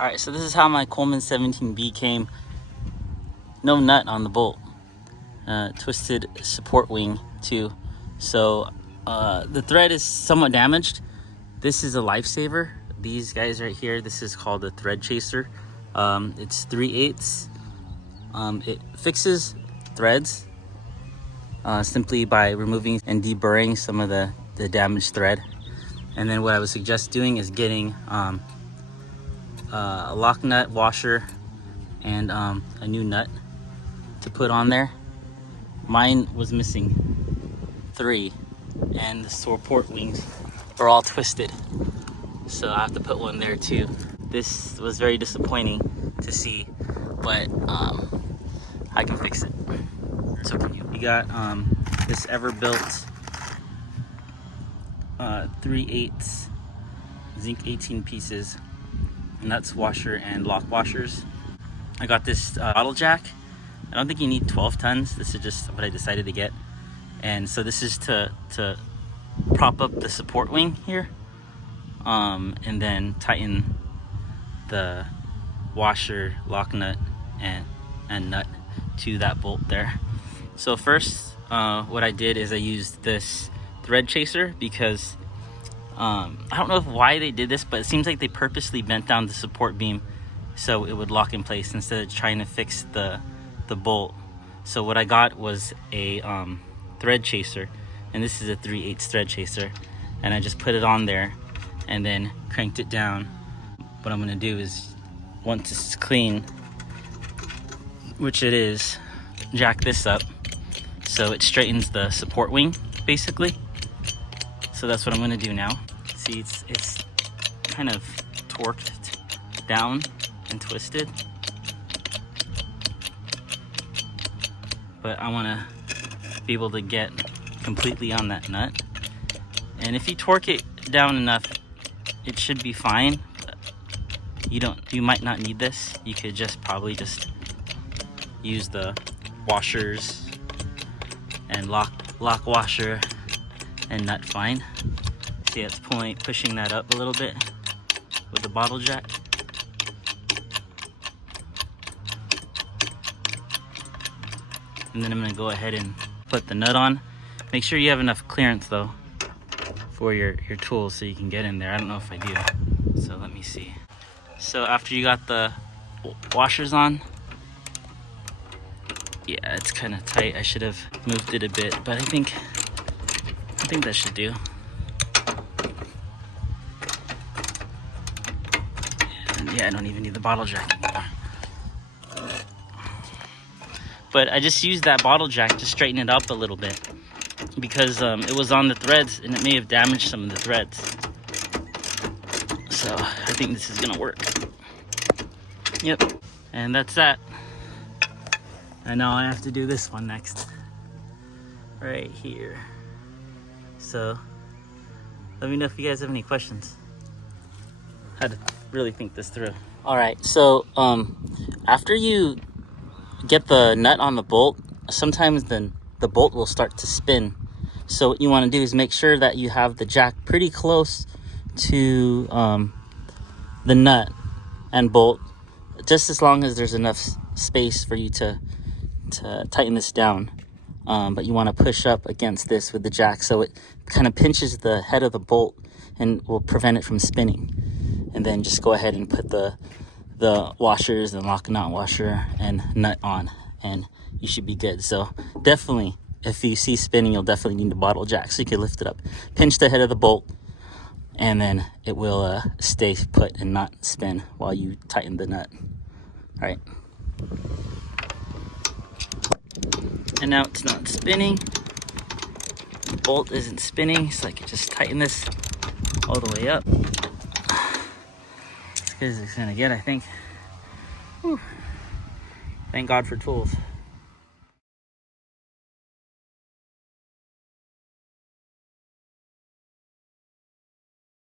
All right, so this is how my Coleman 17B came. No nut on the bolt. Twisted support wing too. So the thread is somewhat damaged. This is a lifesaver. These guys right here, this is called a thread chaser. It's 3/8. It fixes threads simply by removing and deburring some of the damaged thread. And then what I would suggest doing is getting a lock nut washer and a new nut to put on there. Mine was missing 3, and the support wings are all twisted, so I have to put one there too. This was very disappointing to see, but I can fix it. So can you. We got this Everbuilt 3/8 zinc 18 pieces nuts washer and lock washers. I got this bottle jack. I don't think you need 12 tons. This is just what I decided to get. And so this is to prop up the support wing here, and then tighten the washer, lock nut, and nut to that bolt there. So first, what I did is I used this thread chaser because I don't know why they did this, but it seems like they purposely bent down the support beam so it would lock in place instead of trying to fix the bolt. So what I got was a thread chaser, and this is a 3/8 thread chaser, and I just put it on there and then cranked it down. What I'm gonna do is, once it's clean, which it is, jack this up so it straightens the support wing basically. So that's what I'm gonna do now. See, it's kind of torqued down and twisted, but I wanna be able to get completely on that nut. And if you torque it down enough, it should be fine. But you might not need this. You could probably just use the washers and lock washer and nut fine. See, it's pushing that up a little bit with the bottle jack. And then I'm gonna go ahead and put the nut on. Make sure you have enough clearance though for your tools so you can get in there. I don't know if I do, so let me see. So after you got the washers on, yeah, it's kind of tight. I should have moved it a bit, but I think that should do. And yeah, I don't even need the bottle jack anymore. But I just used that bottle jack to straighten it up a little bit because it was on the threads and it may have damaged some of the threads. So I think this is gonna work. Yep, and that's that. And now I have to do this one next, right here. So let me know if you guys have any questions. I had to really think this through. All right, so after you get the nut on the bolt, sometimes then the bolt will start to spin. So what you want to do is make sure that you have the jack pretty close to the nut and bolt, just as long as there's enough space for you to tighten this down. But you want to push up against this with the jack so it kind of pinches the head of the bolt and will prevent it from spinning. And then just go ahead and put the washers and lock nut washer and nut on, and you should be good. So definitely, if you see spinning, you'll definitely need the bottle jack so you can lift it up, pinch the head of the bolt, and then it will stay put and not spin while you tighten the nut. All right, and now it's not spinning. The bolt isn't spinning, so I can just tighten this all the way up. As good as it's gonna get, I think. Whew. Thank God for tools.